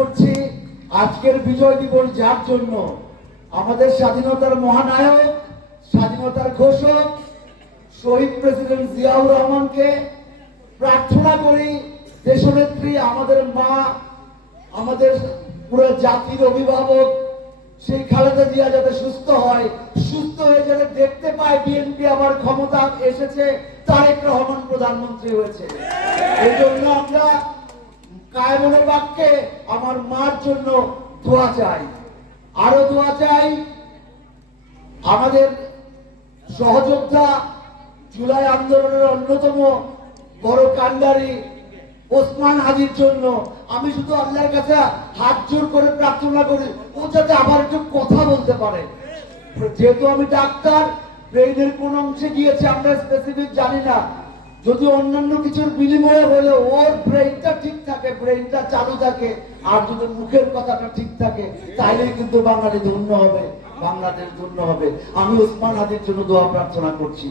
করছি আজকের বিজয় দিবস যার জন্য আমাদের স্বাধীনতার মহানায়ক, স্বাধীনতার ঘোষক শহীদ প্রেসিডেন্ট জিয়াউর রহমানকে প্রার্থনা করি দেশনেত্রী, আমাদের মা, আমাদের পুরো জাতির অভিভাবক সেই খালেদা জিয়া যাতে সুস্থ হয়, সুস্থ হয়ে যাতে দেখতে পায় বিএনপি আবার ক্ষমতা এসেছে, তারেক রহমান প্রধানমন্ত্রী হয়েছে। এই জন্য আমরা কায়মনের বাক্যে আমার মার জন্য দোয়া চাই। আরো দোয়া চাই আমাদের সহযোদ্ধা, জুলাই আন্দোলনের অন্যতম বড় কান্ডারি ওসমান হাদির জন্য। আমি শুধু আল্লাহর কাছে হাত জোর করে প্রার্থনা করি ও যাতে আবার একটু কথা বলতে পারে। যেহেতু আমি ডাক্তার, ব্রেইনের কোন অংশে গিয়েছে আমরা স্পেসিফিক জানি না, যদি অন্যান্য কিছুর বিনিময়ে হলে ওর ব্রেইনটা ঠিক থাকে, ব্রেইনটা চালু থাকে, আর যদি মুখের কথাটা ঠিক থাকে তাইলেই কিন্তু বাঙালি ধন্য হবে, বাংলাদেশ ধন্য হবে। আমি ওসমান হাদির জন্য দোয়া প্রার্থনা করছি।